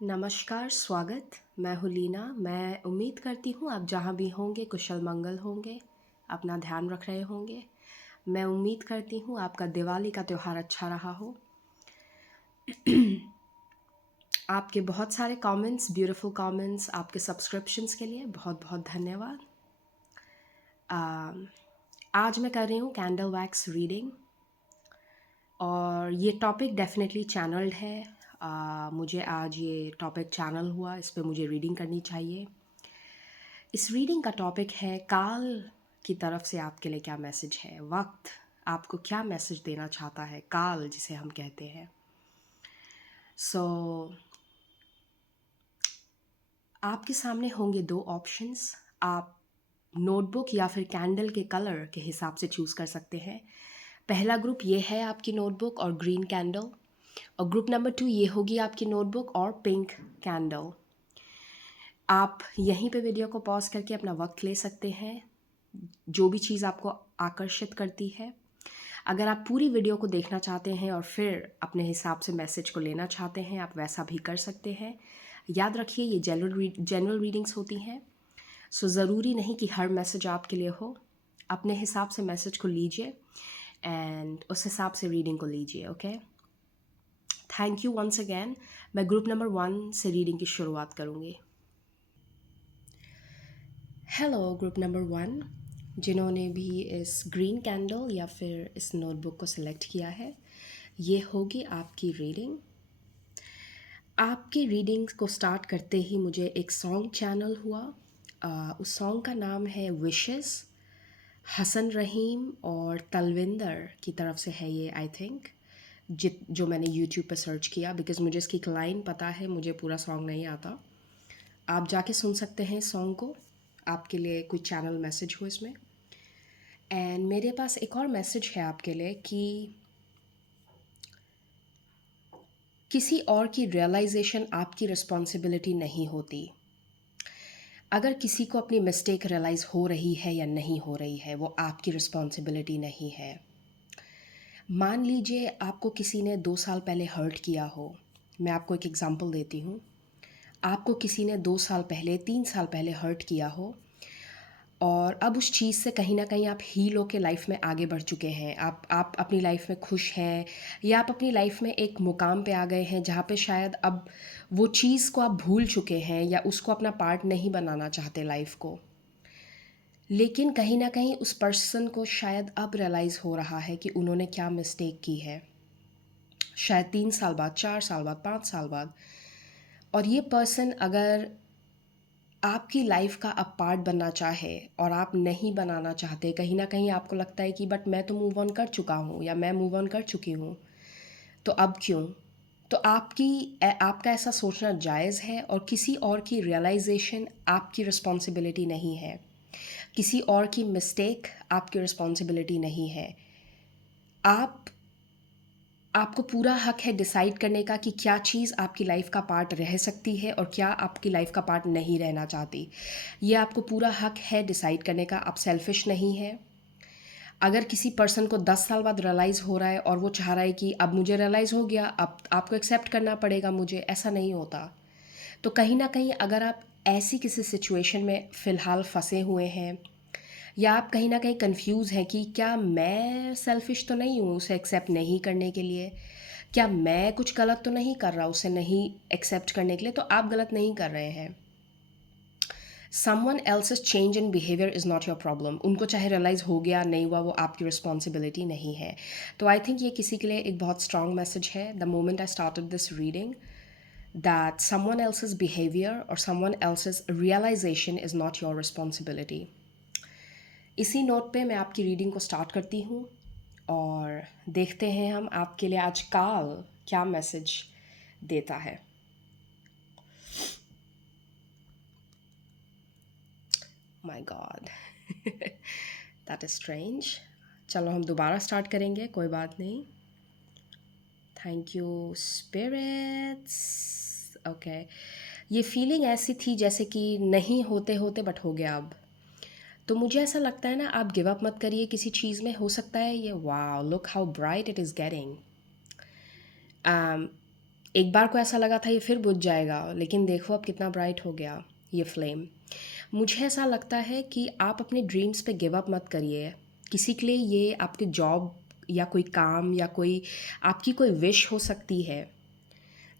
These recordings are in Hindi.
नमस्कार, स्वागत। मैं हूँ लीना। मैं उम्मीद करती हूँ आप जहाँ भी होंगे कुशल मंगल होंगे, अपना ध्यान रख रहे होंगे। मैं उम्मीद करती हूँ आपका दिवाली का त्योहार अच्छा रहा हो। आपके बहुत सारे कमेंट्स, ब्यूटीफुल कमेंट्स, आपके सब्सक्रिप्शंस के लिए बहुत बहुत धन्यवाद। आज मैं कर रही हूँ कैंडल वैक्स रीडिंग और ये टॉपिक डेफिनेटली चैनल्ड है। मुझे आज ये टॉपिक चैनल हुआ, इस पे मुझे रीडिंग करनी चाहिए। इस रीडिंग का टॉपिक है काल की तरफ से आपके लिए क्या मैसेज है। वक्त आपको क्या मैसेज देना चाहता है, काल जिसे हम कहते हैं। सो आपके सामने होंगे दो ऑप्शंस। आप नोटबुक या फिर कैंडल के कलर के हिसाब से चूज़ कर सकते हैं। पहला ग्रुप ये है आपकी नोटबुक और ग्रीन कैंडल, और ग्रुप नंबर 2 ये होगी आपकी नोटबुक और पिंक कैंडल। आप यहीं पे वीडियो को पॉज करके अपना वक्त ले सकते हैं, जो भी चीज़ आपको आकर्षित करती है। अगर आप पूरी वीडियो को देखना चाहते हैं और फिर अपने हिसाब से मैसेज को लेना चाहते हैं, आप वैसा भी कर सकते हैं। याद रखिए ये जनरल रीडिंग्स होती हैं, सो ज़रूरी नहीं कि हर मैसेज आपके लिए हो। अपने हिसाब से मैसेज को लीजिए एंड उस हिसाब से रीडिंग को लीजिए। Okay, thank you once again. मैं ग्रुप नंबर 1 से रीडिंग की शुरुआत करूँगी। हेलो ग्रुप नंबर 1, जिन्होंने भी इस ग्रीन कैंडल या फिर इस नोटबुक को सिलेक्ट किया है, ये होगी आपकी रीडिंग। आपकी रीडिंग को स्टार्ट करते ही मुझे एक सॉन्ग चैनल हुआ। उस सॉन्ग का नाम है विशेस। हसन रहीम और तलविंदर की तरफ से है ये, आई थिंक, जो मैंने यूट्यूब पर सर्च किया, बिकॉज़ मुझे इसकी लाइन पता है, मुझे पूरा सॉन्ग नहीं आता। आप जाके सुन सकते हैं सॉन्ग को, आपके लिए कोई चैनल मैसेज हो इसमें। एंड मेरे पास एक और मैसेज है आपके लिए कि किसी और की रियलाइजेशन आपकी रिस्पॉन्सिबिलिटी नहीं होती। अगर किसी को अपनी मिस्टेक रियलाइज़ हो रही है या नहीं हो रही है, वो आपकी रिस्पॉन्सिबिलिटी नहीं है। मान लीजिए आपको किसी ने 2 साल पहले हर्ट किया हो। मैं आपको एक एग्ज़ाम्पल देती हूँ। आपको किसी ने 2 साल पहले, 3 साल पहले हर्ट किया हो, और अब उस चीज़ से कहीं न कहीं आप हील होके लाइफ में आगे बढ़ चुके हैं। आप अपनी लाइफ में खुश हैं, या आप अपनी लाइफ में एक मुकाम पे आ गए हैं जहाँ पे शायद अब वो चीज़ को आप भूल चुके हैं या उसको अपना पार्ट नहीं बनाना चाहते लाइफ को। लेकिन कहीं न कहीं उस पर्सन को शायद अब रियलाइज़ हो रहा है कि उन्होंने क्या मिस्टेक की है। शायद 3 साल बाद, 4 साल बाद, 5 साल बाद। और ये पर्सन अगर आपकी लाइफ का अब पार्ट बनना चाहे और आप नहीं बनाना चाहते, कहीं न कहीं आपको लगता है कि बट मैं तो मूव ऑन कर चुका हूँ या मैं मूव ऑन कर चुकी हूँ, तो अब क्यों? तो आपका ऐसा सोचना जायज़ है, और किसी और की रियलाइज़ेशन आपकी रिस्पॉन्सिबिलिटी नहीं है। किसी और की मिस्टेक आपकी रिस्पॉन्सिबिलिटी नहीं है। आप आपको पूरा हक है डिसाइड करने का कि क्या चीज़ आपकी लाइफ का पार्ट रह सकती है और क्या आपकी लाइफ का पार्ट नहीं रहना चाहती। ये आपको पूरा हक है डिसाइड करने का, आप सेल्फिश नहीं हैं। अगर किसी पर्सन को 10 साल बाद रियलाइज़ हो रहा है और वो चाह रहा है कि अब मुझे रियलाइज़ हो गया, अब आपको एक्सेप्ट करना पड़ेगा मुझे, ऐसा नहीं होता। तो कहीं न कहीं अगर आप ऐसी किसी सिचुएशन में फ़िलहाल फँसे हुए हैं, या आप कहीं न कहीं कन्फ्यूज़ हैं कि क्या मैं सेल्फ़िश तो नहीं हूँ उसे एक्सेप्ट नहीं करने के लिए? क्या मैं कुछ गलत तो नहीं कर रहा उसे नहीं एक्सेप्ट करने के लिए? तो आप गलत नहीं कर रहे हैं। Someone else's change in behaviour is not your problem. उनको चाहे रियलाइज़ हो गया, नहीं हुआ, वो आपकी रिस्पॉन्सिबिलिटी नहीं है। तो आई थिंक ये किसी के लिए एक बहुत स्ट्रॉन्ग मैसेज है। The moment I started this reading, that someone else's behavior or someone else's realization is not your responsibility. इसी नोट पे मैं आपकी रीडिंग को स्टार्ट करती हूँ और देखते हैं हम आपके लिए आज काल क्या मैसेज देता है। My god, that is strange. चलो हम दोबारा स्टार्ट करेंगे, कोई बात नहीं। Thank you spirits. ओके, ये फीलिंग ऐसी थी जैसे कि नहीं होते होते बट हो गया अब। तो मुझे ऐसा लगता है ना, आप गिव अप मत करिए किसी चीज़ में। हो सकता है ये, wow look how bright it is getting. एक बार को ऐसा लगा था ये फिर बुझ जाएगा, लेकिन देखो अब कितना ब्राइट हो गया ये फ्लेम। मुझे ऐसा लगता है कि आप अपने ड्रीम्स पे गिव अप मत करिए। किसी के लिए ये आपके जॉब या कोई काम या कोई आपकी कोई विश हो सकती है,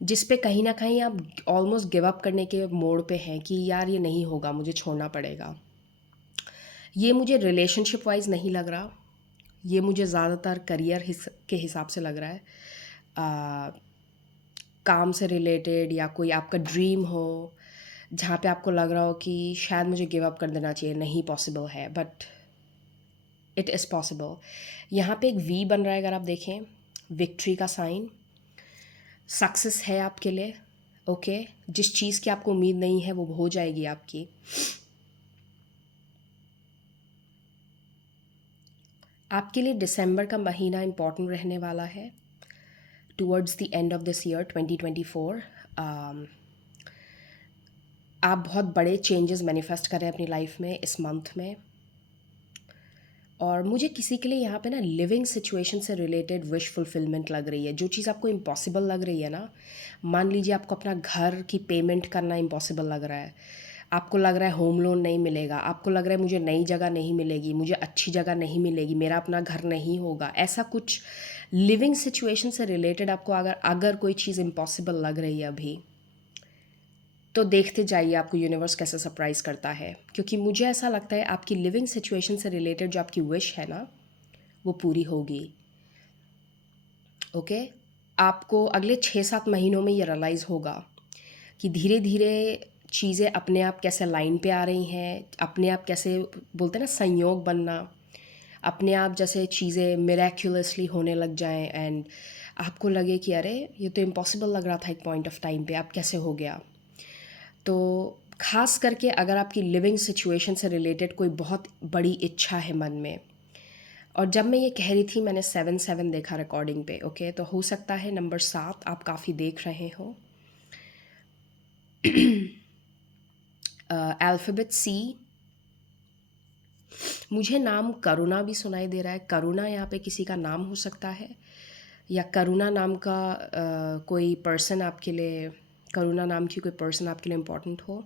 जिस पे कहीं न कहीं आप ऑलमोस्ट गिव अप करने के मोड़ पे हैं कि यार ये नहीं होगा, मुझे छोड़ना पड़ेगा। ये मुझे रिलेशनशिप वाइज़ नहीं लग रहा, ये मुझे ज़्यादातर करियर के हिसाब से लग रहा है। काम से रिलेटेड या कोई आपका ड्रीम हो, जहाँ पे आपको लग रहा हो कि शायद मुझे गिव अप कर देना चाहिए, नहीं पॉसिबल है, बट इट इज़ पॉसिबल। यहाँ पे एक वी बन रहा है, अगर आप देखें, विक्ट्री का साइन, सक्सेस है आपके लिए। ओके, जिस चीज़ की आपको उम्मीद नहीं है वो हो जाएगी आपकी। आपके लिए दिसंबर का महीना इम्पॉर्टेंट रहने वाला है। Towards the end of this year 2024 आप बहुत बड़े चेंजेस मैनिफेस्ट करें अपनी लाइफ में इस मंथ में। और मुझे किसी के लिए यहाँ पे ना लिविंग सिचुएशन से रिलेटेड विश फुलफिलमेंट लग रही है। जो चीज़ आपको इम्पॉसिबल लग रही है ना, मान लीजिए आपको अपना घर की पेमेंट करना इम्पॉसिबल लग रहा है, आपको लग रहा है होम लोन नहीं मिलेगा, आपको लग रहा है मुझे नई जगह नहीं मिलेगी, मुझे अच्छी जगह नहीं मिलेगी, मेरा अपना घर नहीं होगा, ऐसा कुछ लिविंग सिचुएशन से रिलेटेड आपको अगर अगर कोई चीज़ इम्पॉसिबल लग रही है अभी, तो देखते जाइए आपको यूनिवर्स कैसे सरप्राइज़ करता है। क्योंकि मुझे ऐसा लगता है आपकी लिविंग सिचुएशन से रिलेटेड जो आपकी विश है ना, वो पूरी होगी। ओके, आपको अगले 6-7 महीनों में ये रियलाइज़ होगा कि धीरे धीरे चीज़ें अपने आप कैसे लाइन पे आ रही हैं, अपने आप कैसे बोलते हैं ना संयोग बनना, अपने आप जैसे चीज़ें मिरेक्युलसली होने लग जाएं एंड आपको लगे कि अरे ये तो इम्पॉसिबल लग रहा था एक पॉइंट ऑफ टाइम पे, अब कैसे हो गया। तो ख़ास करके अगर आपकी लिविंग सिचुएशन से रिलेटेड कोई बहुत बड़ी इच्छा है मन में, और जब मैं ये कह रही थी मैंने 7-7 देखा रिकॉर्डिंग पे। ओके, तो हो सकता है नंबर 7 आप काफ़ी देख रहे हो। अल्फ़ाबेट सी, मुझे नाम करुणा भी सुनाई दे रहा है। करुणा यहाँ पे किसी का नाम हो सकता है, या करुणा नाम का कोई पर्सन आपके लिए, करुणा नाम की कोई पर्सन आपके लिए इम्पोर्टेंट हो।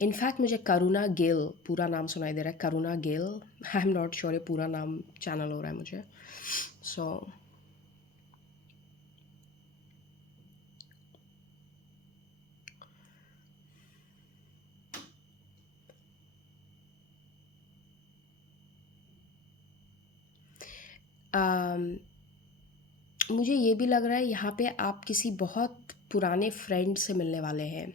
इनफैक्ट मुझे करुणा गिल पूरा नाम सुनाई दे रहा है, Karuna Gill. I am not sure ये पूरा नाम चैनल हो रहा है मुझे। सो मुझे ये भी लग रहा है यहाँ पे आप किसी बहुत पुराने फ्रेंड से मिलने वाले हैं।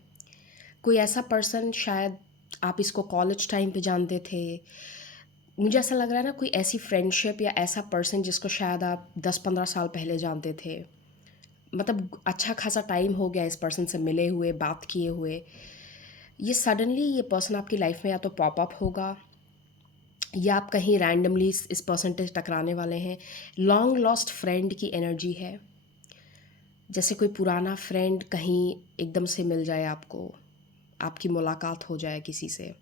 कोई ऐसा पर्सन, शायद आप इसको कॉलेज टाइम पे जानते थे। मुझे ऐसा लग रहा है ना, कोई ऐसी फ्रेंडशिप या ऐसा पर्सन जिसको शायद आप 10-15 साल पहले जानते थे, मतलब अच्छा खासा टाइम हो गया इस पर्सन से मिले हुए, बात किए हुए। ये सडनली ये पर्सन आपकी लाइफ में या तो पॉप अप होगा, या आप कहीं रैंडमली इस पर्सन से टकराने वाले हैं। लॉन्ग लॉस्ट फ्रेंड की एनर्जी है, जैसे कोई पुराना फ्रेंड कहीं एकदम से मिल जाए आपको, आपकी मुलाकात हो जाए किसी से।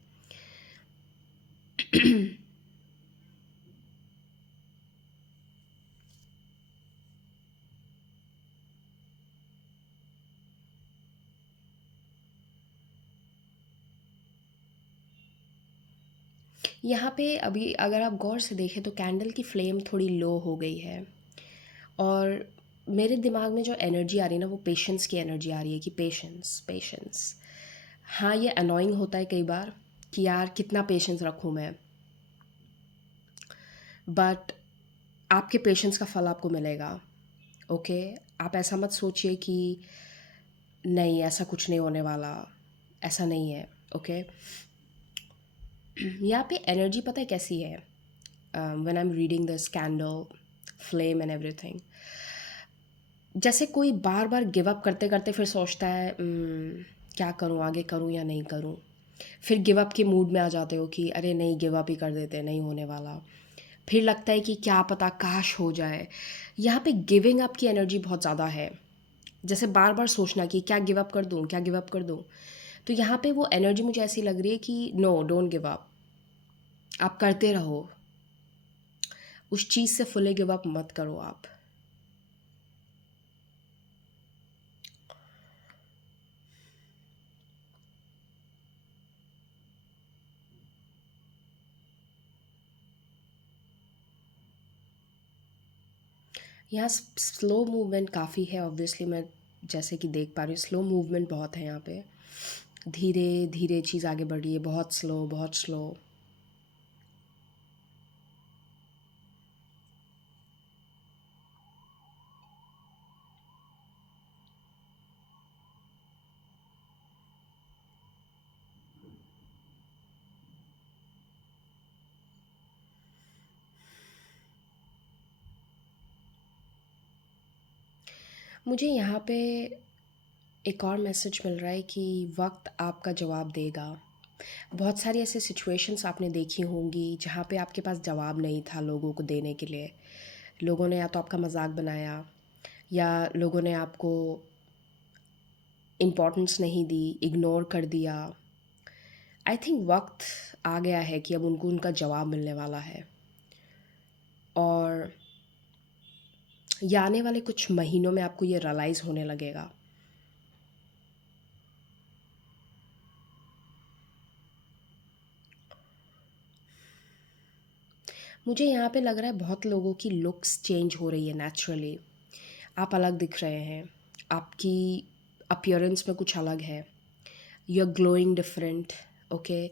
यहाँ पे अभी अगर आप गौर से देखें तो कैंडल की फ्लेम थोड़ी लो हो गई है, और मेरे दिमाग में जो एनर्जी आ रही है ना, वो पेशेंस की एनर्जी आ रही है कि पेशेंस पेशेंस। हाँ, ये अनोइंग होता है कई बार कि यार कितना पेशेंस रखूँ मैं, बट आपके पेशेंस का फल आपको मिलेगा। ओके, आप ऐसा मत सोचिए कि नहीं ऐसा कुछ नहीं होने वाला, ऐसा नहीं है। ओके, यहाँ पे एनर्जी पता है कैसी है, when I am reading the candle flame and everything, जैसे कोई बार बार गिव अप करते करते फिर सोचता है क्या करूँ, आगे करूँ या नहीं करूँ। फिर गिव अप के मूड में आ जाते हो कि अरे नहीं, गिव अप ही कर देते, नहीं होने वाला। फिर लगता है कि क्या पता काश हो जाए। यहाँ पे गिविंग अप की एनर्जी बहुत ज़्यादा है, जैसे बार बार सोचना कि क्या गिव अप कर दूँ, क्या गिव अप कर दूँ। तो यहाँ पे वो एनर्जी मुझे ऐसी लग रही है कि नो, डोंट गिव अप, आप करते रहो, उस चीज़ से फुल्ली गिव अप मत करो आप। यहाँ स्लो मूवमेंट काफ़ी है, ऑब्वियसली मैं जैसे कि देख पा रही हूँ स्लो मूवमेंट बहुत है यहाँ पे। धीरे धीरे चीज़ आगे बढ़ रही है, बहुत स्लो बहुत स्लो। मुझे यहाँ पे एक और मैसेज मिल रहा है कि वक्त आपका जवाब देगा। बहुत सारी ऐसे सिचुएशंस आपने देखी होंगी जहाँ पे आपके पास जवाब नहीं था लोगों को देने के लिए। लोगों ने या तो आपका मजाक बनाया, या लोगों ने आपको इम्पोर्टेंस नहीं दी, इग्नोर कर दिया। आई थिंक वक्त आ गया है कि अब उनको उनका जवाब मिलने वाला है। और ये आने वाले कुछ महीनों में आपको ये रियलाइज़ होने लगेगा। मुझे यहाँ पे लग रहा है बहुत लोगों की लुक्स चेंज हो रही है नेचुरली। आप अलग दिख रहे हैं, आपकी अपीयरेंस में कुछ अलग है, you are glowing different. Okay,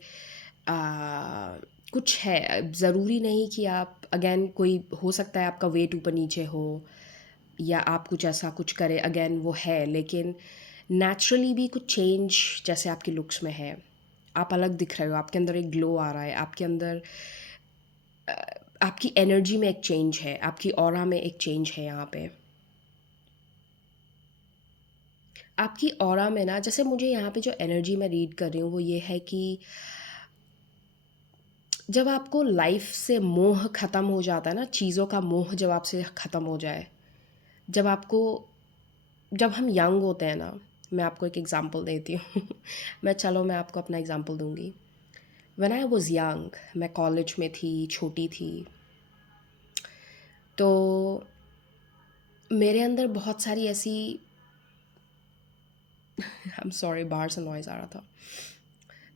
कुछ है, ज़रूरी नहीं कि आप अगेन कोई हो सकता है आपका वेट ऊपर नीचे हो या आप कुछ ऐसा कुछ करें अगेन वो है, लेकिन नेचुरली भी कुछ चेंज जैसे आपके लुक्स में है। आप अलग दिख रहे हो, आपके अंदर एक ग्लो आ रहा है, आपके अंदर आपकी एनर्जी में एक चेंज है, आपकी ऑरा में एक चेंज है यहाँ पे। आपकी ऑरा में ना, जैसे मुझे यहाँ पे जो एनर्जी मैं रीड कर रही हूँ वो ये है कि जब आपको लाइफ से मोह ख़त्म हो जाता है ना, चीज़ों का मोह जब आपसे ख़त्म हो जाए, जब आपको जब हम यंग होते हैं ना, मैं आपको एक एग्ज़ाम्पल देती हूँ मैं आपको अपना एग्ज़ाम्पल दूँगी। व्हेन आई वाज़ यंग, मैं कॉलेज में थी, छोटी थी, तो मेरे अंदर बहुत सारी ऐसी आई एम सॉरी बाहर से नॉइज़ आ रहा था।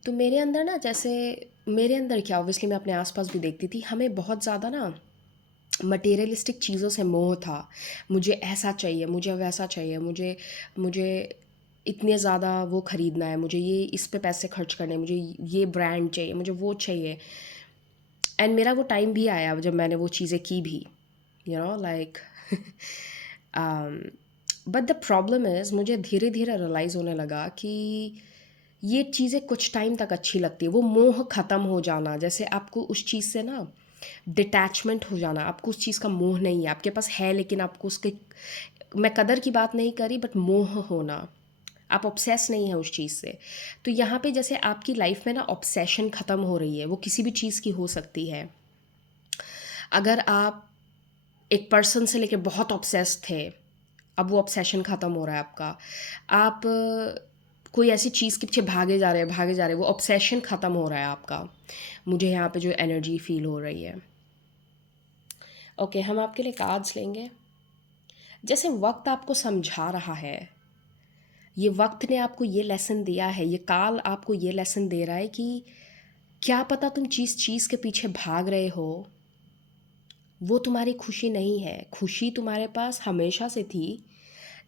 तो मेरे अंदर ना, जैसे मेरे अंदर क्या, ऑब्वियसली मैं अपने आसपास भी देखती थी, हमें बहुत ज़्यादा ना मटेरियलिस्टिक चीज़ों से मोह था। मुझे ऐसा चाहिए, मुझे वैसा चाहिए, मुझे मुझे इतने ज़्यादा वो ख़रीदना है, मुझे ये इस पे पैसे खर्च करने हैं, मुझे ये ब्रांड चाहिए, मुझे वो चाहिए। एंड मेरा वो टाइम भी आया जब मैंने वो चीज़ें की भी, you know like but the problem is मुझे धीरे धीरे रियलाइज़ होने लगा कि ये चीज़ें कुछ टाइम तक अच्छी लगती है, वो मोह ख़त्म हो जाना, जैसे आपको उस चीज़ से ना डिटैचमेंट हो जाना, आपको उस चीज़ का मोह नहीं है, आपके पास है लेकिन आपको उसके, मैं कदर की बात नहीं करी बट मोह होना, आप ऑब्सेस नहीं है उस चीज़ से। तो यहाँ पे जैसे आपकी लाइफ में ना ऑब्सेशन ख़त्म हो रही है, वो किसी भी चीज़ की हो सकती है। अगर आप एक पर्सन से लेके बहुत ऑब्सेस्ड थे, अब वो ऑब्सेशन ख़त्म हो रहा है आपका। आप कोई ऐसी चीज़ के पीछे भागे जा रहे हैं, भागे जा रहे हैं, वो ऑब्सेशन ख़त्म हो रहा है आपका। मुझे यहाँ पे जो एनर्जी फ़ील हो रही है। ओके, हम आपके लिए कार्ड्स लेंगे। जैसे वक्त आपको समझा रहा है, ये वक्त ने आपको ये लेसन दिया है, ये काल आपको ये लेसन दे रहा है कि क्या पता तुम जिस चीज़ के पीछे भाग रहे हो वो तुम्हारी खुशी नहीं है। खुशी तुम्हारे पास हमेशा से थी।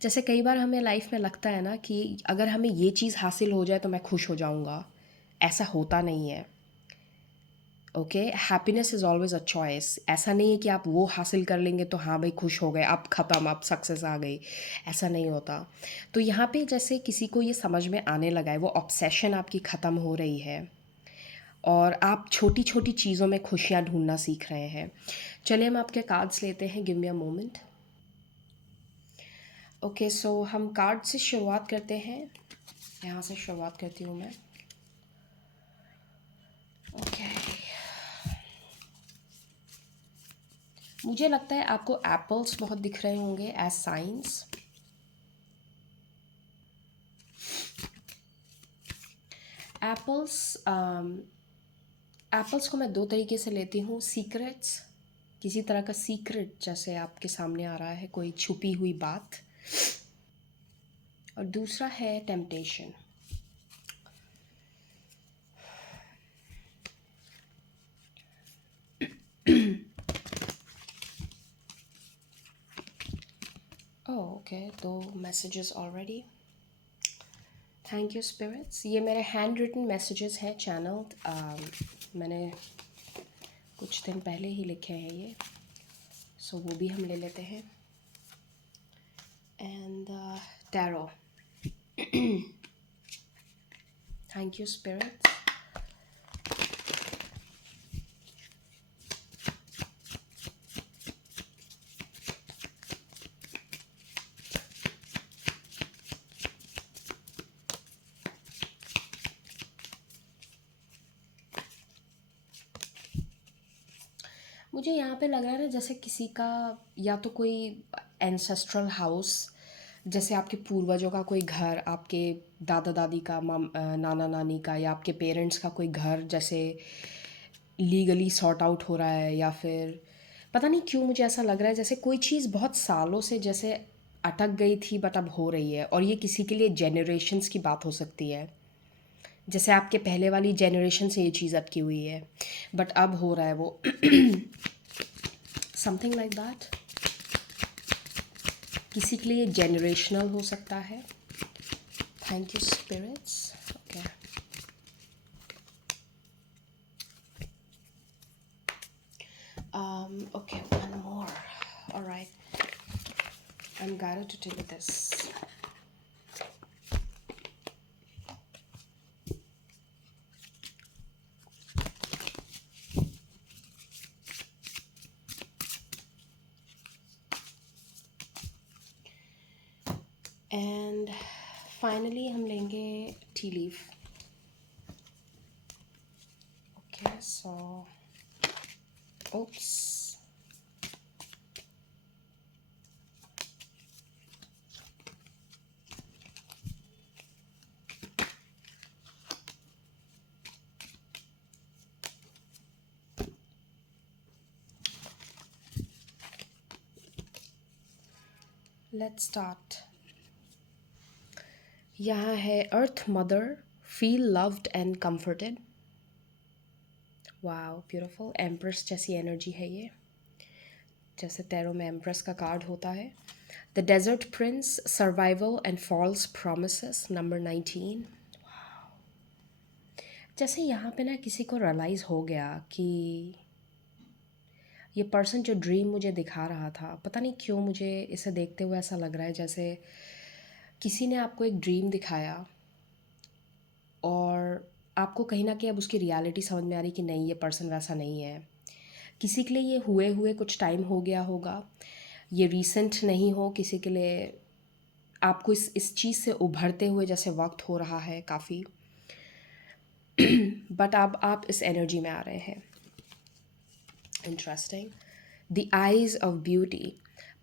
जैसे कई बार हमें लाइफ में लगता है ना कि अगर हमें ये चीज़ हासिल हो जाए तो मैं खुश हो जाऊँगा, ऐसा होता नहीं है। Okay, happiness is always a choice. ऐसा नहीं है कि आप वो हासिल कर लेंगे तो हाँ भाई खुश हो गए, अब ख़त्म, अब सक्सेस आ गई, ऐसा नहीं होता। तो यहाँ पे जैसे किसी को ये समझ में आने लगा है, वो ऑब्सेशन आपकी ख़त्म हो रही है और आप छोटी छोटी चीज़ों में खुशियाँ ढूंढना सीख रहे हैं। चलिए हम आपके कार्ड्स लेते हैं, give me a moment. Okay, so हम कार्ड से शुरुआत करते हैं। यहाँ से शुरुआत करती हूँ मैं। ओके, मुझे लगता है आपको एप्पल्स बहुत दिख रहे होंगे एज साइंस। एप्पल्स, एप्पल्स को मैं दो तरीके से लेती हूँ। सीक्रेट्स, किसी तरह का सीक्रेट जैसे आपके सामने आ रहा है, कोई छुपी हुई बात। और दूसरा है टेम्पटेशन। ओके, तो messages already. Thank you spirits. ये मेरे हैंड रिटन मैसेजेस हैं चैनल, मैंने कुछ दिन पहले ही लिखे हैं ये, सो वो भी हम ले लेते हैं। And tarot. Thank you spirits. मुझे यहाँ पे लग रहा है ना, जैसे किसी का या तो कोई एंसेस्ट्रल हाउस, जैसे आपके पूर्वजों का कोई घर, आपके दादा दादी का, नाना नानी का, या आपके पेरेंट्स का कोई घर जैसे लीगली सॉर्ट आउट हो रहा है, या फिर पता नहीं क्यों मुझे ऐसा लग रहा है जैसे कोई चीज़ बहुत सालों से जैसे अटक गई थी बट अब हो रही है। और ये किसी के लिए जेनरेशन्स की बात हो सकती है, जैसे आपके पहले वाली जनरेशन से ये चीज़ अटकी हुई है बट अब हो रहा है वो। Something like that. किसी के लिए जेनरेशनल हो सकता है। Thank you spirits. Okay, okay, one more. All right, I'm guided to take this. And finally हम लेंगे tea leaf. Okay, so oops, let's start. यहाँ है earth mother, feel loved and comforted. Wow, beautiful. Empress जैसी एनर्जी है ये, जैसे टैरो में एम्प्रेस का कार्ड होता है। The desert prince, survival and false promises, number 19। जैसे यहाँ पे ना किसी को रियलाइज़ हो गया कि ये पर्सन जो ड्रीम मुझे दिखा रहा था, पता नहीं क्यों मुझे इसे देखते हुए ऐसा लग रहा है जैसे किसी ने आपको एक ड्रीम दिखाया और आपको कहीं ना कहीं अब उसकी रियलिटी समझ में आ रही कि नहीं, ये पर्सन वैसा नहीं है। किसी के लिए ये हुए हुए कुछ टाइम हो गया होगा, ये रीसेंट नहीं हो, किसी के लिए आपको इस चीज़ से उभरते हुए जैसे वक्त हो रहा है काफ़ी। बट अब आप इस एनर्जी में आ रहे हैं। Interesting. The eyes of beauty,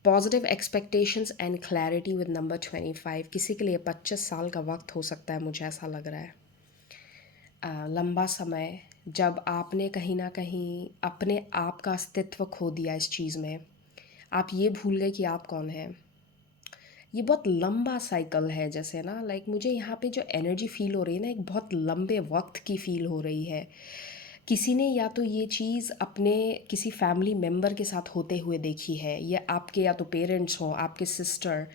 positive expectations and clarity with number 25। किसी के लिए 25 साल का वक्त हो सकता है, मुझे ऐसा लग रहा है। लंबा समय जब आपने कहीं ना कहीं अपने आप का अस्तित्व खो दिया इस चीज़ में, आप ये भूल गए कि आप कौन हैं। ये बहुत लंबा साइकिल है जैसे ना, लाइक मुझे यहाँ पे जो एनर्जी फील हो रही है ना, एक बहुत लंबे वक्त की फील हो रही है। किसी ने या तो ये चीज़ अपने किसी फैमिली मेम्बर के साथ होते हुए देखी है, या आपके या तो पेरेंट्स हों, आपके सिस्टर,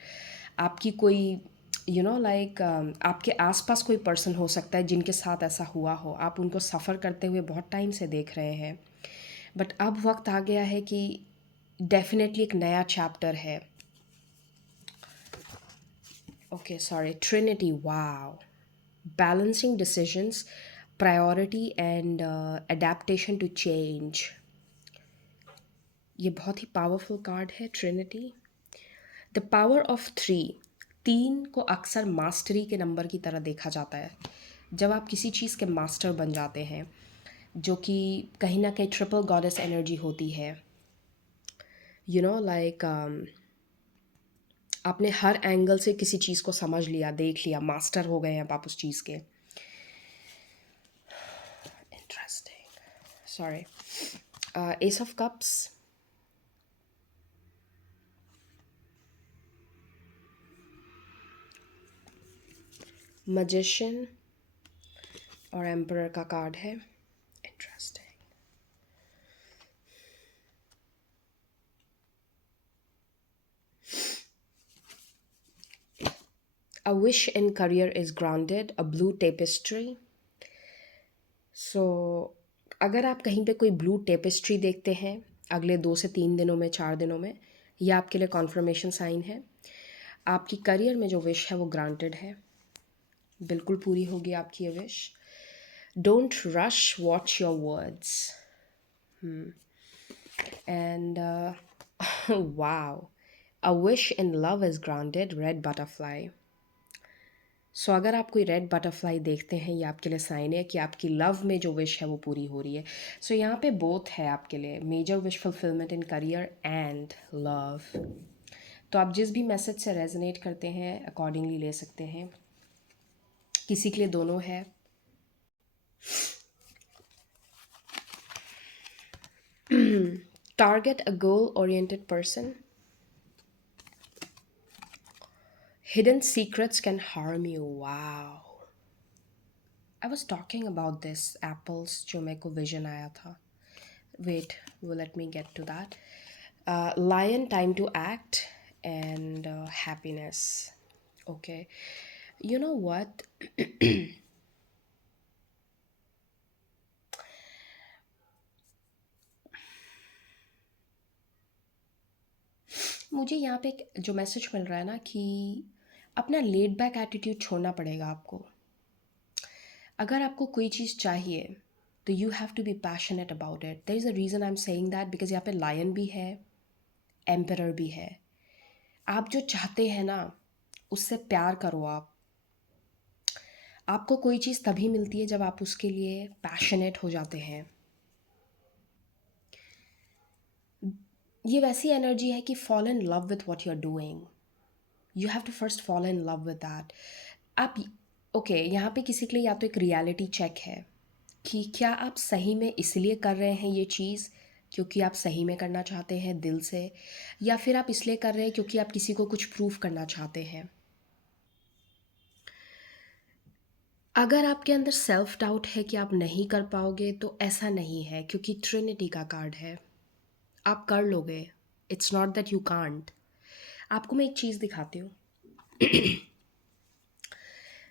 आपकी कोई लाइक आपके आसपास कोई पर्सन हो सकता है जिनके साथ ऐसा हुआ हो। आप उनको सफ़र करते हुए बहुत टाइम से देख रहे हैं, बट अब वक्त आ गया है कि डेफिनेटली एक नया चैप्टर है। Okay, sorry, trinity. Wow, balancing decisions, priority and adaptation to change. ये बहुत ही पावरफुल कार्ड है ट्रिनिटी। द पावर ऑफ 3, 3 को अक्सर मास्टरी के नंबर की तरह देखा जाता है। जब आप किसी चीज़ के मास्टर बन जाते हैं, जो कि कहीं ना कहीं ट्रिपल गॉडेस एनर्जी होती है, लाइक आपने हर एंगल से किसी चीज़ को समझ लिया, देख लिया, मास्टर हो गए हैं आप उस चीज़ के। Interesting. Sorry. S of cups, magician और एम्परर का कार्ड है। Interesting. A wish in career is granted, a blue tapestry. सो अगर आप कहीं पे कोई ब्लू टेपेस्ट्री देखते हैं अगले 2 से 3 दिनों में, 4 दिनों में, यह आपके लिए कॉन्फर्मेशन साइन है। आपकी करियर में जो विश है वो ग्रांटेड है, बिल्कुल पूरी होगी आपकी ये wish. Don't rush, watch your words. And wow, a wish in love is granted, red butterfly. So अगर आप कोई रेड बटरफ्लाई देखते हैं, ये आपके लिए साइन है कि आपकी लव में जो विश है वो पूरी हो रही है। सो यहाँ पे बोथ है आपके लिए, major wish fulfilment in career and love. तो आप जिस भी मैसेज से रेजोनेट करते हैं अकॉर्डिंगली ले सकते हैं। किसी के लिए दोनों है। Target a goal oriented person. Hidden secrets can harm you. Wow, I was talking about this apples जो मेरे को विजन आया था। Wait, well, let me get to that. Lion, time to act, and happiness. Okay. You know what? मुझे यहाँ पे एक जो मैसेज मिल रहा है ना कि अपना लेड बैक एटीट्यूड छोड़ना पड़ेगा आपको। अगर आपको कोई चीज़ चाहिए तो you have to be passionate about it. There is a reason I am saying that because यहाँ पे लायन भी है, एम्परर भी है। आप जो चाहते हैं ना उससे प्यार करो। आपको कोई चीज़ तभी मिलती है जब आप उसके लिए पैशनेट हो जाते हैं। ये वैसी एनर्जी है कि fall in love with what you are doing. You have to first fall in love with that. आप ओके यहाँ पे किसी के लिए या तो एक रियलिटी चेक है कि क्या आप सही में इसलिए कर रहे हैं ये चीज़ क्योंकि आप सही में करना चाहते हैं दिल से, या फिर आप इसलिए कर रहे हैं क्योंकि आप किसी को कुछ प्रूफ करना चाहते हैं। अगर आपके अंदर सेल्फ डाउट है कि आप नहीं कर पाओगे तो ऐसा नहीं है, क्योंकि ट्रिनिटी का कार्ड है, आप कर लोगे। It's not that you can't. आपको मैं एक चीज़ दिखाती हूँ।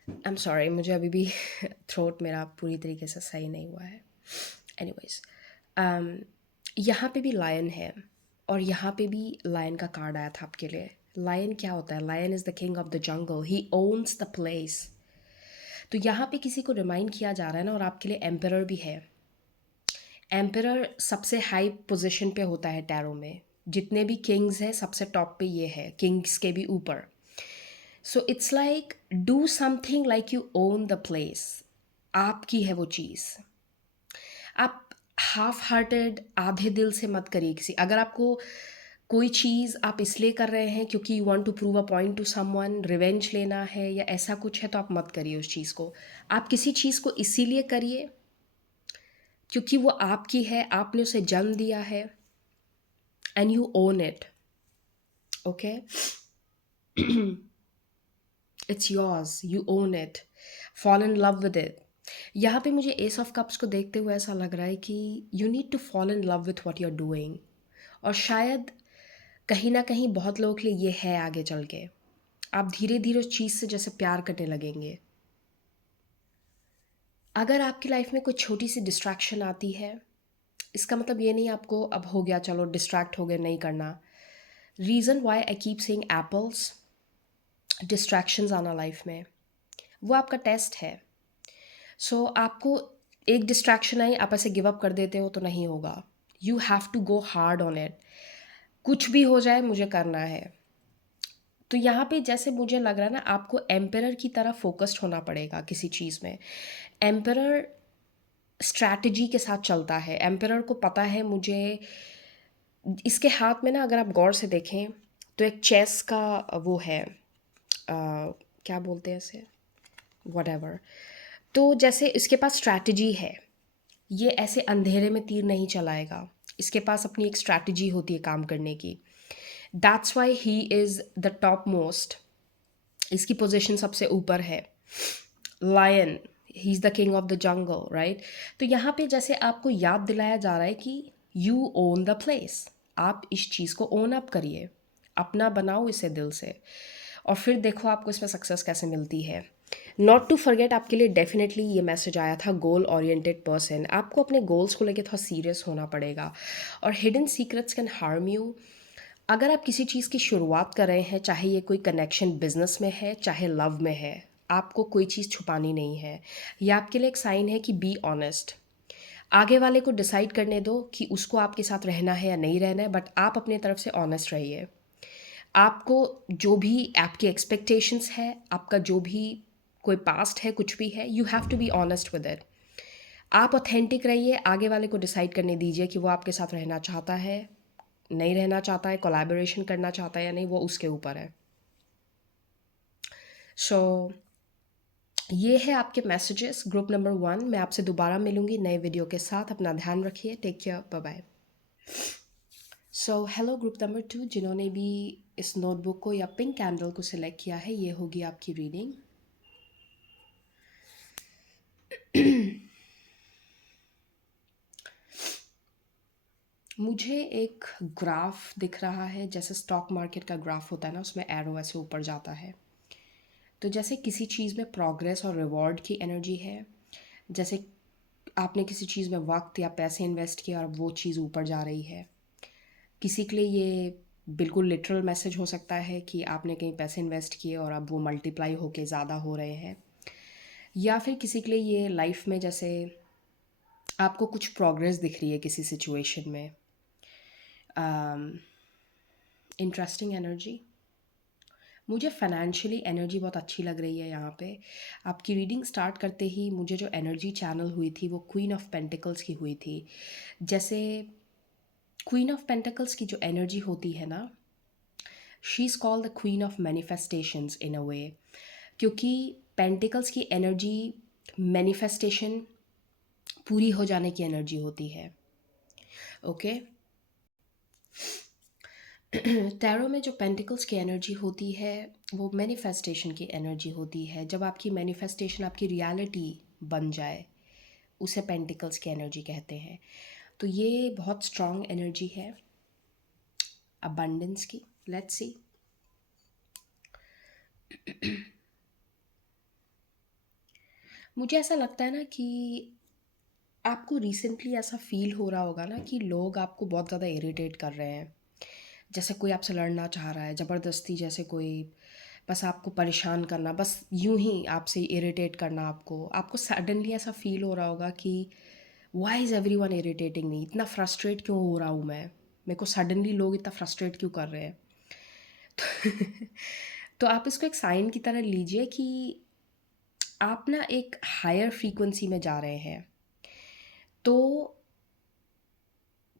आई एम सॉरी, मुझे अभी भी थ्रोट मेरा पूरी तरीके से सही नहीं हुआ है। एनीवेज, यहाँ पे भी लायन है और यहाँ पे भी लायन का कार्ड आया था आपके लिए। लायन क्या होता है? Lion is the king of the jungle, he owns the place. तो यहाँ पे किसी को रिमाइंड किया जा रहा है ना, और आपके लिए एम्परर भी है। एम्परर सबसे हाई पोजीशन पे होता है टैरो में। जितने भी किंग्स हैं सबसे टॉप पे ये है, किंग्स के भी ऊपर। So it's like do something like you own the place. आपकी है वो चीज़। आप हाफ हार्टेड, आधे दिल से मत करिए किसी। अगर आपको कोई चीज़ आप इसलिए कर रहे हैं क्योंकि you want to prove a point to someone, revenge लेना है या ऐसा कुछ है, तो आप मत करिए उस चीज़ को। आप किसी चीज़ को इसीलिए करिए क्योंकि वो आपकी है, आपने उसे जन्म दिया है, and you own it. Okay, it's yours, you own it. Fall in love with it. यहाँ पे मुझे एस ऑफ कप्स को देखते हुए ऐसा लग रहा है कि you need to fall in love with what you are doing. और शायद कहीं ना कहीं बहुत लोगों के लिए ये है आगे चल के। आप धीरे धीरे उस चीज़ से जैसे प्यार करने लगेंगे। अगर आपकी लाइफ में कोई छोटी सी डिस्ट्रैक्शन आती है, इसका मतलब ये नहीं आपको अब हो गया चलो डिस्ट्रैक्ट हो गए नहीं करना। Reason why I keep saying apples, distractions आना लाइफ में, वो आपका टेस्ट है। सो आपको एक डिस्ट्रैक्शन आई, आप ऐसे गिव अप कर देते हो तो नहीं होगा। You have to go hard on it. कुछ भी हो जाए मुझे करना है। तो यहाँ पे जैसे मुझे लग रहा है ना, आपको एम्परर की तरह फोकस्ड होना पड़ेगा किसी चीज़ में। एम्परर स्ट्रैटेजी के साथ चलता है। एम्परर को पता है मुझे इसके हाथ में ना, अगर आप गौर से देखें तो एक चेस का वो है, क्या बोलते हैं इसे, वट। तो जैसे इसके पास स्ट्रैटेजी है, ये ऐसे अंधेरे में तीर नहीं चलाएगा। इसके पास अपनी एक स्ट्रैटेजी होती है काम करने की। That's why he is the top most. इसकी पोजीशन सबसे ऊपर है। Lion, he is the king of the jungle, right. तो यहाँ पे जैसे आपको याद दिलाया जा रहा है कि यू ओन द प्लेस। आप इस चीज़ को ओन अप करिए, अपना बनाओ इसे दिल से। और फिर देखो आपको इसमें सक्सेस कैसे मिलती है। नॉट टू फॉरगेट, आपके लिए डेफिनेटली ये मैसेज आया था, गोल ओरिएंटेड पर्सन। आपको अपने गोल्स को लेके थोड़ा सीरियस होना पड़ेगा। और hidden secrets can harm you. अगर आप किसी चीज़ की शुरुआत कर रहे हैं, चाहे ये कोई कनेक्शन बिजनेस में है, चाहे लव में है, आपको कोई चीज़ छुपानी नहीं है। ये आपके लिए एक साइन है कि बी ऑनेस्ट। आगे वाले को डिसाइड करने दो कि उसको आपके साथ रहना है या नहीं रहना है, बट आप अपने तरफ से ऑनेस्ट रहिए। आपको जो भी आपकी एक्सपेक्टेशंस है, आपका जो भी कोई पास्ट है, कुछ भी है, you have to be honest with it. आप ऑथेंटिक रहिए, आगे वाले को डिसाइड करने दीजिए कि वो आपके साथ रहना चाहता है, नहीं रहना चाहता है, कोलैबोरेशन करना चाहता है या नहीं, वो उसके ऊपर है। सो ये है आपके मैसेजेस ग्रुप नंबर 1। मैं आपसे दोबारा मिलूंगी नए वीडियो के साथ। अपना ध्यान रखिए। Take care, bye bye. So hello group number 2, जिन्होंने भी इस नोटबुक को या पिंक कैंडल को सिलेक्ट किया है, ये होगी आपकी रीडिंग। मुझे एक ग्राफ दिख रहा है, जैसे स्टॉक मार्केट का ग्राफ होता है ना, उसमें एरो ऐसे ऊपर जाता है। तो जैसे किसी चीज़ में प्रोग्रेस और रिवॉर्ड की एनर्जी है, जैसे आपने किसी चीज़ में वक्त या पैसे इन्वेस्ट किए और अब वो चीज़ ऊपर जा रही है। किसी के लिए ये बिल्कुल लिटरल मैसेज हो सकता है कि आपने कहीं पैसे इन्वेस्ट किए और अब वो मल्टीप्लाई होके ज़्यादा हो रहे हैं। या फिर किसी के लिए ये लाइफ में जैसे आपको कुछ प्रोग्रेस दिख रही है किसी सिचुएशन में। Interesting energy. मुझे फाइनेंशियली एनर्जी बहुत अच्छी लग रही है यहाँ पे। आपकी रीडिंग स्टार्ट करते ही मुझे जो एनर्जी चैनल हुई थी वो क्वीन ऑफ पेंटिकल्स की हुई थी। जैसे क्वीन ऑफ पेंटिकल्स की जो एनर्जी होती है ना, she is called the queen of manifestations in a way, क्योंकि पेंटिकल्स की एनर्जी मैनिफेस्टेशन, पूरी हो जाने की एनर्जी होती है। ओके। टैरो में जो पेंटिकल्स की एनर्जी होती है वो मैनिफेस्टेशन की एनर्जी होती है। जब आपकी मैनिफेस्टेशन आपकी रियलिटी बन जाए, उसे पेंटिकल्स की एनर्जी कहते हैं। तो ये बहुत स्ट्रॉन्ग एनर्जी है अबंडेंस की। Let's see. मुझे ऐसा लगता है ना कि आपको रिसेंटली ऐसा फील हो रहा होगा ना कि लोग आपको बहुत ज़्यादा इरिटेट कर रहे हैं। जैसे कोई आपसे लड़ना चाह रहा है ज़बरदस्ती, जैसे कोई बस आपको परेशान करना, बस यूं ही आपसे इरिटेट करना। आपको आपको सडनली ऐसा फील हो रहा होगा कि why is everyone irritating me, इतना फ्रस्ट्रेट क्यों हो रहा हूँ मैं, मेरे को सडनली लोग इतना फ्रस्ट्रेट क्यों कर रहे हैं। तो आप इसको एक साइन की तरह लीजिए कि आप ना एक हायर फ्रीक्वेंसी में जा रहे हैं। तो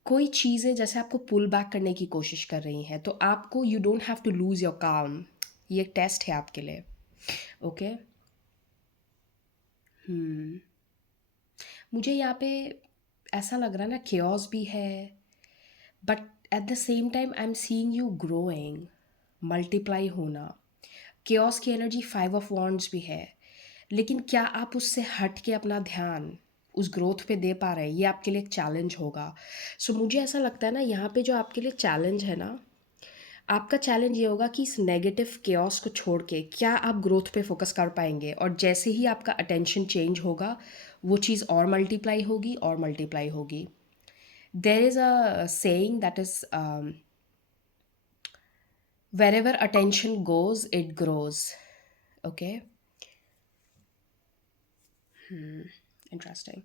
कोई चीज़ें जैसे आपको पुल बैक करने की कोशिश कर रही हैं, तो आपको you don't have to lose your काम। ये एक टेस्ट है आपके लिए। ओके। मुझे यहाँ पे ऐसा लग रहा है ना, केओस भी है, but at the same time I am seeing you growing, multiply होना। केओस की एनर्जी 5 ऑफ वॉन्ड्स भी है, लेकिन क्या आप उससे हट के अपना ध्यान उस ग्रोथ पे दे पा रहे हैं, ये आपके लिए एक चैलेंज होगा। सो मुझे ऐसा लगता है ना, यहाँ पे जो आपके लिए चैलेंज है ना, आपका चैलेंज ये होगा कि इस नेगेटिव केओस को छोड़ के क्या आप ग्रोथ पे फोकस कर पाएंगे। और जैसे ही आपका अटेंशन चेंज होगा, वो चीज़ और मल्टीप्लाई होगी और मल्टीप्लाई होगी। देर is a saying that is wherever attention goes it grows. Okay. Interesting.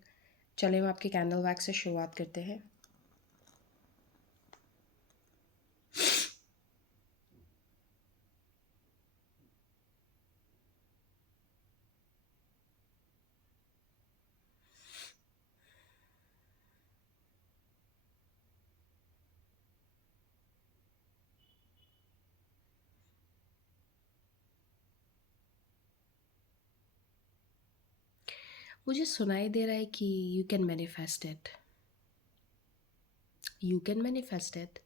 चलिए हम आपके कैंडल वैक्स से शुरुआत करते हैं। मुझे सुनाई दे रहा है कि you can manifest it, you can manifest it.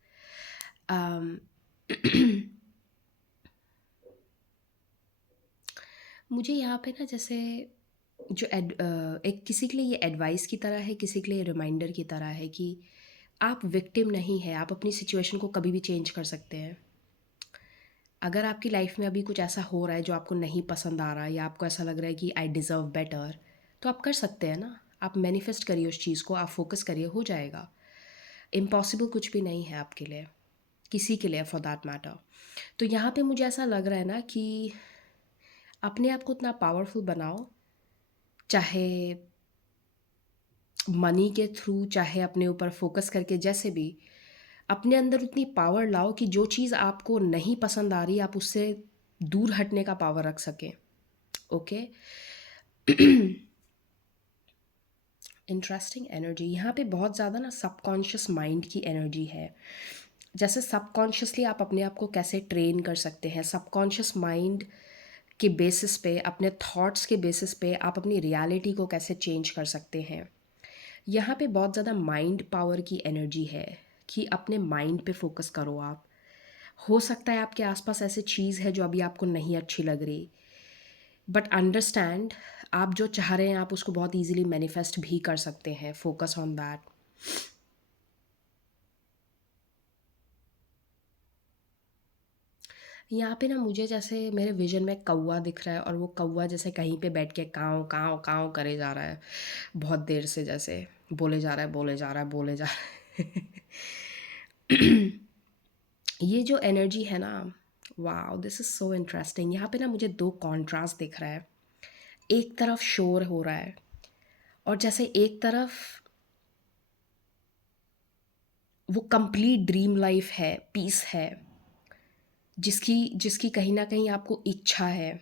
मुझे यहाँ पे ना जैसे जो एक किसी के लिए ये एडवाइस की तरह है, किसी के लिए रिमाइंडर की तरह है कि आप विक्टिम नहीं है, आप अपनी सिचुएशन को कभी भी चेंज कर सकते हैं। अगर आपकी लाइफ में अभी कुछ ऐसा हो रहा है जो आपको नहीं पसंद आ रहा है या आपको ऐसा लग रहा है कि आई डिज़र्व बेटर, तो आप कर सकते हैं ना। आप मैनिफेस्ट करिए उस चीज़ को, आप फोकस करिए, हो जाएगा। इम्पॉसिबल कुछ भी नहीं है आपके लिए, किसी के लिए फॉर दैट मैटर। तो यहाँ पे मुझे ऐसा लग रहा है ना कि अपने आप को उतना पावरफुल बनाओ, चाहे मनी के थ्रू, चाहे अपने ऊपर फोकस करके, जैसे भी अपने अंदर उतनी पावर लाओ कि जो चीज़ आपको नहीं पसंद आ रही आप उससे दूर हटने का पावर रख सकें। ओके। इंटरेस्टिंग एनर्जी यहाँ पे बहुत ज़्यादा ना सबकॉन्शियस माइंड की एनर्जी है। जैसे सबकॉन्शियसली आप अपने आप को कैसे ट्रेन कर सकते हैं, सबकॉन्शियस माइंड के बेसिस पे, अपने थॉट्स के बेसिस पे आप अपनी रियलिटी को कैसे चेंज कर सकते हैं। यहाँ पे बहुत ज़्यादा माइंड पावर की एनर्जी है कि अपने माइंड पे फोकस करो आप। हो सकता है आपके आसपास ऐसी चीज़ है जो अभी आपको नहीं अच्छी लग रही, बट अंडरस्टैंड, आप जो चाह रहे हैं आप उसको बहुत इजीली मैनिफेस्ट भी कर सकते हैं। Focus on that. यहाँ पे ना मुझे जैसे मेरे विजन में कौवा दिख रहा है और वो कौवा जैसे कहीं पे बैठ के काँव काँव काँव करे जा रहा है बहुत देर से, जैसे बोले जा रहा है बोले जा रहा है बोले जा रहा है। ये जो एनर्जी है ना, wow this is so interesting. यहाँ पे ना मुझे दो कॉन्ट्रास्ट दिख रहा है। एक तरफ शोर हो रहा है और जैसे एक तरफ वो कंप्लीट ड्रीम लाइफ है, पीस है, जिसकी जिसकी कहीं ना कहीं आपको इच्छा है।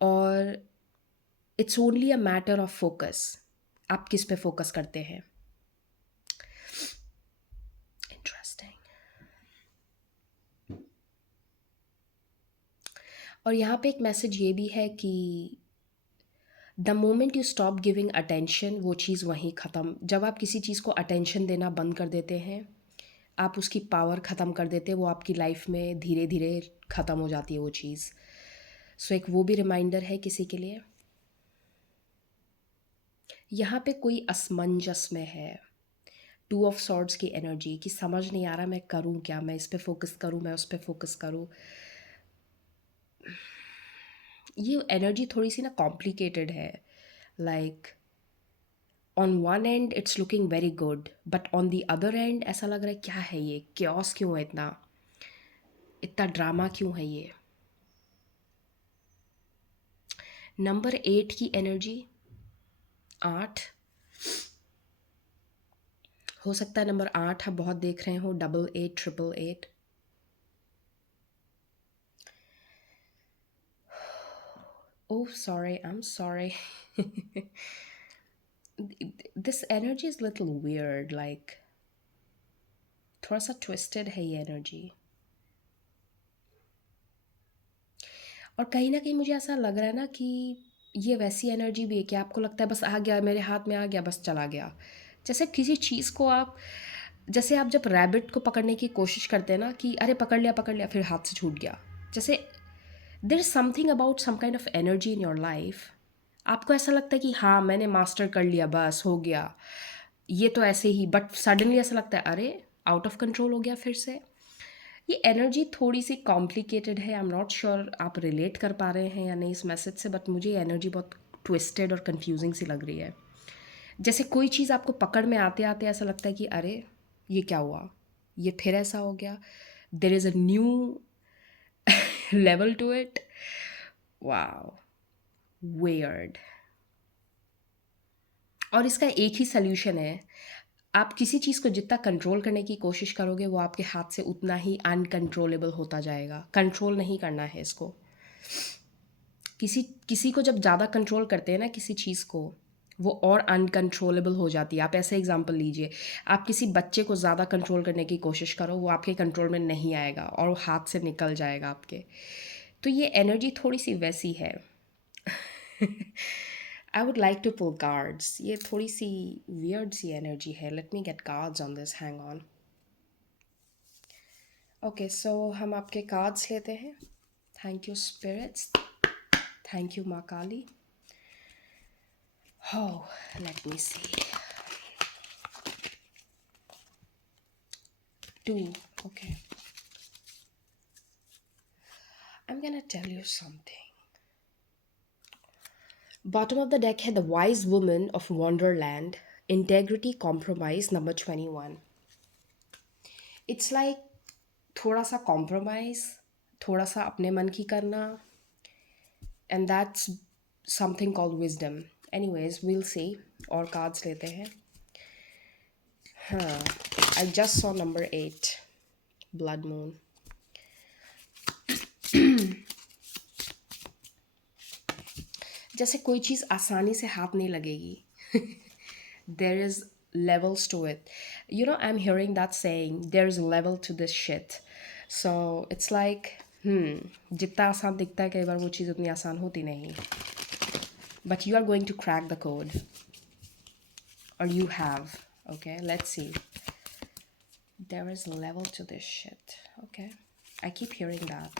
और it's only a matter of focus, आप किस पे फोकस करते हैं। इंटरेस्टिंग। और यहाँ पे एक मैसेज ये भी है कि the moment you stop giving attention, वो चीज़ वहीं ख़त्म। जब आप किसी चीज़ को अटेंशन देना बंद कर देते हैं, आप उसकी पावर ख़त्म कर देते हैं, वो आपकी लाइफ में धीरे धीरे ख़त्म हो जाती है वो चीज़। सो एक वो भी रिमाइंडर है किसी के लिए। यहाँ पे कोई असमंजस में है, टू ऑफ सॉर्ड्स की एनर्जी, कि समझ नहीं आ रहा मैं करूँ क्या, मैं इस पे फोकस करूँ, मैं उस पे फोकस करूँ। ये एनर्जी थोड़ी सी ना कॉम्प्लिकेटेड है। Like on one and it's looking very good, but on the other and ऐसा लग रहा है क्या है ये, क्योस क्यों है, इतना इतना ड्रामा क्यों है ये। नंबर 8 की एनर्जी, 8। हो सकता है नंबर 8 आप बहुत देख रहे हो, 88 888। Oh, sorry, I'm sorry. This energy is little weird, like थोड़ा सा ट्विस्टेड है ये एनर्जी। और कहीं ना कहीं मुझे ऐसा लग रहा है ना कि ये वैसी एनर्जी भी है कि आपको लगता है बस आ गया मेरे हाथ में, आ गया बस चला गया। जैसे किसी चीज़ को आप, जैसे आप जब रैबिट को पकड़ने की कोशिश करते हैं ना कि अरे पकड़ लिया फिर हाथ से छूट गया। जैसे there is something about some kind of energy in your life, आपको ऐसा लगता है कि हाँ मैंने मास्टर कर लिया, बस हो गया ये तो ऐसे ही, बट सडनली ऐसा लगता है अरे आउट ऑफ कंट्रोल हो गया फिर से। ये एनर्जी थोड़ी सी कॉम्प्लिकेटेड है, आई एम नॉट श्योर आप रिलेट कर पा रहे हैं या नहीं इस मैसेज से, बट मुझे ये एनर्जी बहुत ट्विस्टेड और कंफ्यूजिंग सी लग रही है। जैसे कोई चीज़ आपको पकड़ में आते आते ऐसा लगता है कि अरे ये क्या हुआ, ये फिर ऐसा हो गया, there is a new level to it. Wow, weird. और इसका एक ही सल्यूशन है, आप किसी चीज़ को जितना कंट्रोल करने की कोशिश करोगे वो आपके हाथ से उतना ही अनकंट्रोलेबल होता जाएगा। कंट्रोल नहीं करना है इसको। किसी किसी को जब ज़्यादा कंट्रोल करते हैं ना किसी चीज़ को, वो और अनकंट्रोलेबल हो जाती है। आप ऐसे एग्जांपल लीजिए, आप किसी बच्चे को ज़्यादा कंट्रोल करने की कोशिश करो, वो आपके कंट्रोल में नहीं आएगा और वो हाथ से निकल जाएगा आपके। तो ये एनर्जी थोड़ी सी वैसी है। I would like to pull cards, ये थोड़ी सी वियर्ड सी एनर्जी है। Let me get cards on this, hang on. Okay, so हम आपके कार्ड्स लेते हैं। Thank you spirits, thank you Maa Kali. Oh, let me see. 2, okay. I'm gonna tell you something. Bottom of the deck है The Wise Woman of Wonderland, Integrity Compromise number 21. It's like थोड़ा सा compromise, थोड़ा सा अपने मन की करना, and that's something called wisdom. Anyways, we'll see. और cards लेते हैं. I just saw number 8, Blood Moon. जैसे कोई चीज़ आसानी से हाथ नहीं लगेगी. There is levels to it. You know, I'm hearing that saying, there's a level to this shit. So it's like, जितना आसान दिखता है कई बार वो चीज़ उतनी आसान होती नहीं. But you are going to crack the code. Or you have. Okay, let's see. There is a level to this shit. Okay. I keep hearing that.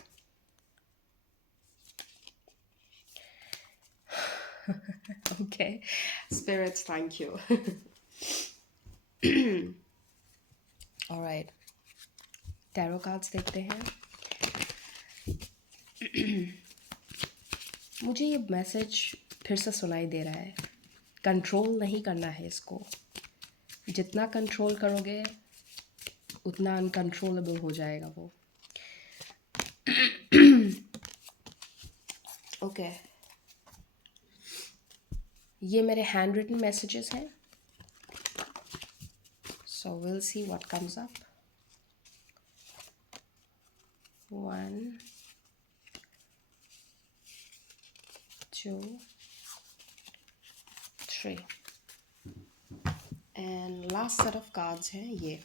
Okay. Spirits, thank you. All right. Tarot cards देखते हैं. मुझे ये मैसेज फिर से सुनाई दे रहा है. कंट्रोल नहीं करना है इसको. जितना कंट्रोल करोगे उतना अनकंट्रोलेबल हो जाएगा वो. ओके. ये मेरे हैंड रिटन मैसेजेस हैं. So we'll see what comes up. 1, 2, 3. And last set of cards हैं ये.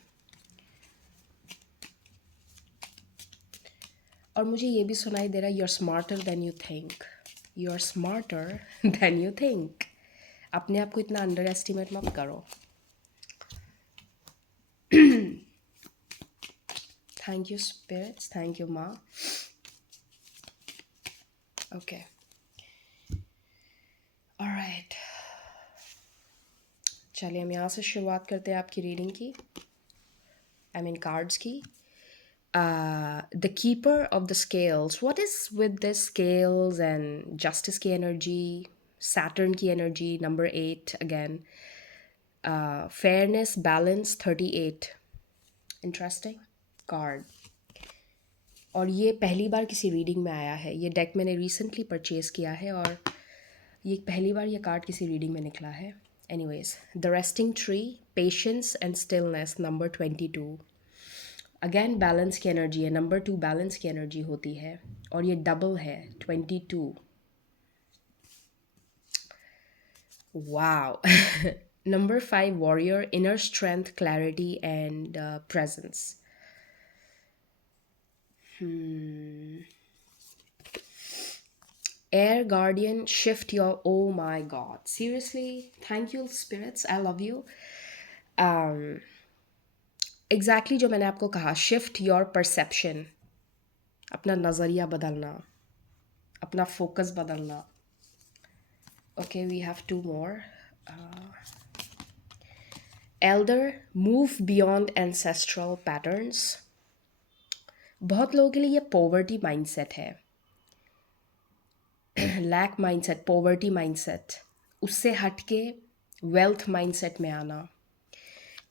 और मुझे ये भी सुनाई दे रहा है you're smarter than you think. You're smarter than you think. अपने आप को इतना अंडर एस्टिमेट मत करो. Thank you, spirits. Thank you, Ma. Okay. All right. चलिए हम यहाँ से शुरुआत करते हैं आपकी रीडिंग की. I mean cards की. The keeper of the scales. What is with the scales and justice की energy, Saturn की energy, number 8 again. Fairness, balance, 38. Interesting card. और ये पहली बार किसी रीडिंग में आया है. ये डेक मैंने रिसेंटली परचेज़ किया है और ये पहली बार ये कार्ड किसी रीडिंग में निकला है. Anyways, the resting tree, patience and stillness, number 22. Again balance की एनर्जी है. नंबर 2 बैलेंस की एनर्जी होती है और ये डबल है 22. Wow. Number 5 warrior, inner strength, clarity and presence. Air guardian, shift your, oh my god, seriously, thank you spirits, I love you. Exactly जो मैंने आपको कहा, शिफ्ट योर परसेप्शन, अपना नज़रिया बदलना, अपना फोकस बदलना. Okay, we have 2 more. Elder, move beyond ancestral patterns. बहुत लोगों के लिए ये पॉवर्टी माइंडसेट है. लैक माइंडसेट, पॉवर्टी माइंडसेट, उससे हट के वेल्थ माइंडसेट में आना.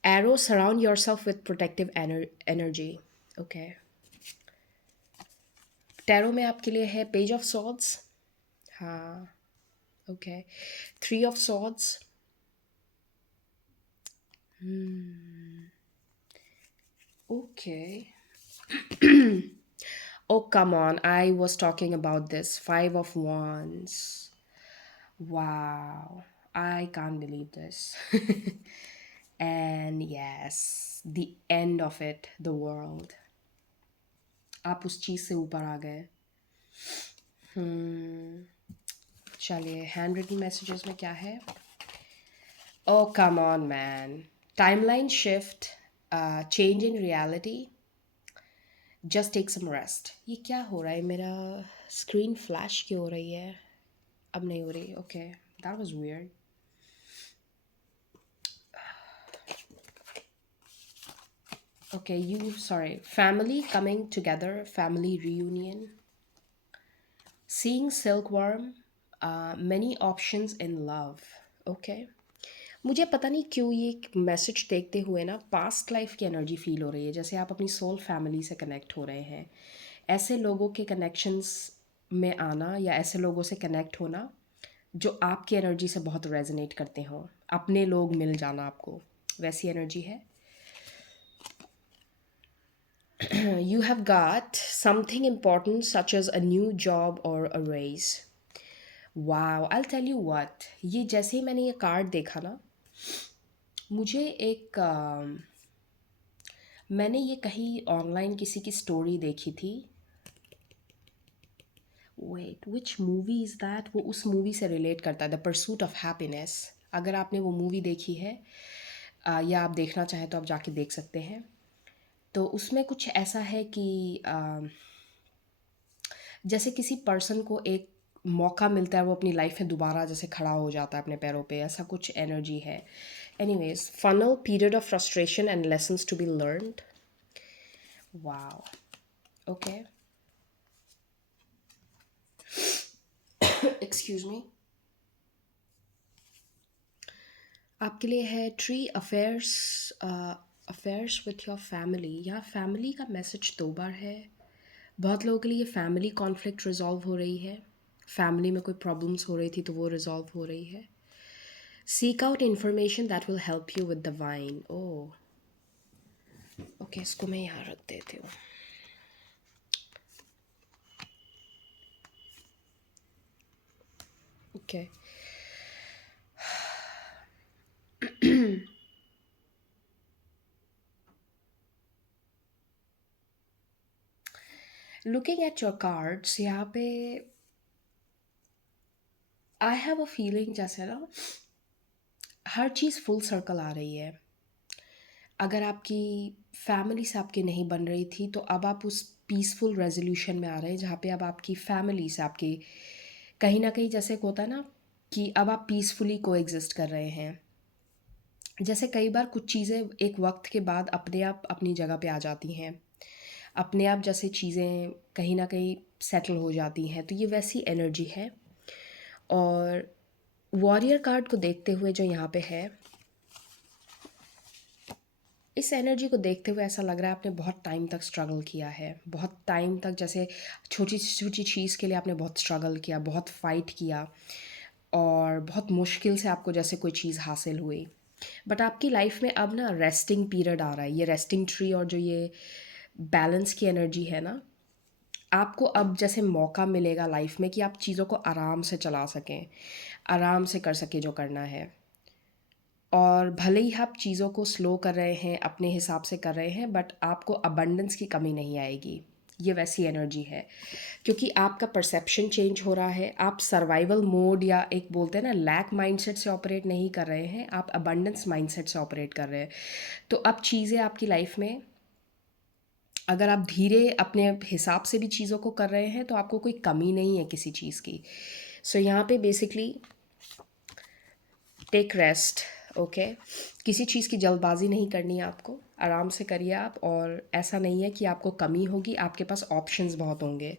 Arrow, surround yourself with protective energy. Okay. Tarot में आपके लिए है पेज ऑफ सॉर्ड्स. हाँ. Okay. 3 of swords. Okay. Oh, come on. I was talking about this. 5 of wands. Wow. I can't believe this. And yes, the end of it, the world. आप उस चीज़ से ऊपर आ गए. चलिए, हैंड रिटन मैसेजेस में क्या है? Oh, come on, man. Timeline shift, change in reality. Just take some rest. ये क्या हो रहा है? मेरा स्क्रीन फ्लैश क्यों हो रही है? अब नहीं हो रही. Okay, that was weird. Okay, sorry. Family coming together, family reunion. Seeing silkworm, many options in love. Okay, मुझे पता नहीं क्यों ये मैसेज देखते हुए ना पास्ट लाइफ की एनर्जी फील हो रही है, जैसे आप अपनी सोल फैमिली से कनेक्ट हो रहे हैं। ऐसे लोगों के कनेक्शंस में आना या ऐसे लोगों से कनेक्ट होना जो आपकी एनर्जी से बहुत रेजोनेट करते हो, अपने लोग मिल जाना आपको, वैसी एनर्जी है। You have got something important such as a new job or a raise. Wow, I'll tell you what, ये जैसे ही मैंने ये कार्ड देखा ना, मुझे एक मैंने ये कहीं ऑनलाइन किसी की स्टोरी देखी थी। Wait, which movie is that? वो उस मूवी से रिलेट करता है, द परसूट ऑफ हैप्पीनेस। अगर आपने वो मूवी देखी है या आप देखना चाहें तो आप जाके देख सकते हैं। तो उसमें कुछ ऐसा है कि जैसे किसी पर्सन को एक मौका मिलता है, वो अपनी लाइफ में दोबारा जैसे खड़ा हो जाता है अपने पैरों पे, ऐसा कुछ एनर्जी है। Anyways, funnel period of frustration and lessons to be learned. Wow, okay, excuse me. आपके लिए है tree affairs, affairs with your family. यहाँ फैमिली का मैसेज दो बार है। बहुत लोगों के लिए फैमिली कॉन्फ्लिक्ट रिजॉल्व हो रही है, फैमिली में कोई प्रॉब्लम्स हो रही थी तो वो रिजॉल्व हो रही है। Seek out information that will help you with the wine. Oh, okay, इसको मैं यहाँ रख देती हूँ। Okay, looking at your cards, यहाँ पे आई हैव अ फीलिंग जैसे ना हर चीज़ फुल सर्कल आ रही है। अगर आपकी फैमिली से आपकी नहीं बन रही थी तो अब आप उस पीसफुल रेजोल्यूशन में आ रहे हैं जहाँ पे अब आपकी फैमिली से आपकी कहीं ना कहीं जैसे एक होता है ना कि अब आप पीसफुली को एग्जिस्ट कर रहे हैं। जैसे कई बार कुछ चीज़ें एक वक्त के बाद अपने आप अपनी जगह पे आ जाती हैं, अपने आप जैसे चीज़ें कहीं ना कहीं सेटल हो जाती हैं, तो ये वैसी एनर्जी है। और वॉरियर कार्ड को देखते हुए जो यहाँ पे है, इस एनर्जी को देखते हुए ऐसा लग रहा है आपने बहुत टाइम तक स्ट्रगल किया है, बहुत टाइम तक जैसे छोटी छोटी चीज़ के लिए आपने बहुत स्ट्रगल किया, बहुत फाइट किया, और बहुत मुश्किल से आपको जैसे कोई चीज़ हासिल हुई। बट आपकी लाइफ में अब ना रेस्टिंग पीरियड आ रहा है, ये रेस्टिंग ट्री और जो ये बैलेंस की एनर्जी है ना, आपको अब जैसे मौका मिलेगा लाइफ में कि आप चीज़ों को आराम से चला सकें, आराम से कर सकें जो करना है। और भले ही आप चीज़ों को स्लो कर रहे हैं, अपने हिसाब से कर रहे हैं, बट आपको अबंडेंस की कमी नहीं आएगी। ये वैसी एनर्जी है क्योंकि आपका परसेप्शन चेंज हो रहा है। आप सर्वाइवल मोड या एक बोलते हैं ना लैक माइंडसेट से ऑपरेट नहीं कर रहे हैं, आप अबंडेंस माइंडसेट से ऑपरेट कर रहे हैं। तो अब चीज़ें आपकी लाइफ में अगर आप धीरे अपने हिसाब से भी चीज़ों को कर रहे हैं तो आपको कोई कमी नहीं है किसी चीज़ की। सो यहाँ पे बेसिकली टेक रेस्ट, ओके। किसी चीज़ की जल्दबाजी नहीं करनी है आपको, आराम से करिए आप। और ऐसा नहीं है कि आपको कमी होगी, आपके पास ऑप्शंस बहुत होंगे।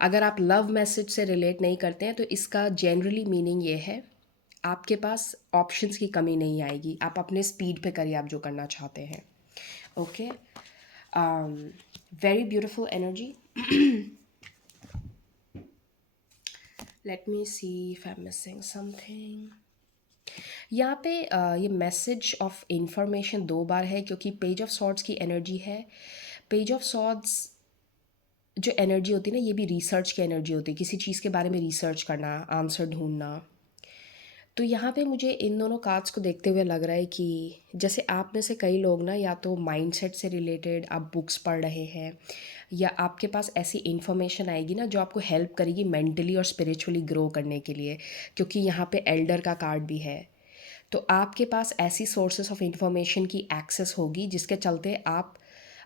अगर आप लव मैसेज से रिलेट नहीं करते हैं तो इसका जनरली मीनिंग ये है, आपके पास ऑप्शंस की कमी नहीं आएगी, आप अपने स्पीड पे करिए आप जो करना चाहते हैं। Okay, very beautiful energy. Let me see if I am missing something. यहाँ पे ये मैसेज ऑफ इंफॉर्मेशन दो बार है क्योंकि पेज ऑफ सॉर्ड्स की एनर्जी है। पेज ऑफ सॉर्ड्स जो एनर्जी होती है ना, ये भी रिसर्च की एनर्जी होती है, किसी चीज़ के बारे में रिसर्च करना, आंसर ढूंढना। तो यहाँ पे मुझे इन दोनों कार्ड्स को देखते हुए लग रहा है कि जैसे आप में से कई लोग ना या तो माइंडसेट से रिलेटेड आप बुक्स पढ़ रहे हैं, या आपके पास ऐसी इन्फॉर्मेशन आएगी ना जो आपको हेल्प करेगी मेंटली और स्पिरिचुअली ग्रो करने के लिए, क्योंकि यहाँ पे एल्डर का कार्ड भी है। तो आपके पास ऐसी सोर्सेस ऑफ इंफॉर्मेशन की एक्सेस होगी जिसके चलते आप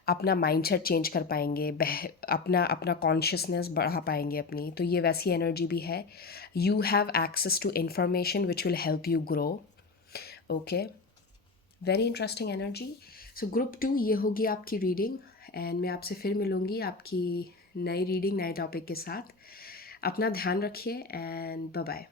अपना माइंडसेट चेंज कर पाएंगे, अपना अपना कॉन्शियसनेस बढ़ा पाएंगे अपनी। तो ये वैसी एनर्जी भी है। You have access to information which will help you grow. Okay, very interesting energy. So group 2 ये होगी आपकी रीडिंग, एंड मैं आपसे फिर मिलूँगी आपकी नई रीडिंग नए टॉपिक के साथ। अपना ध्यान रखिए एंड बाय बाय।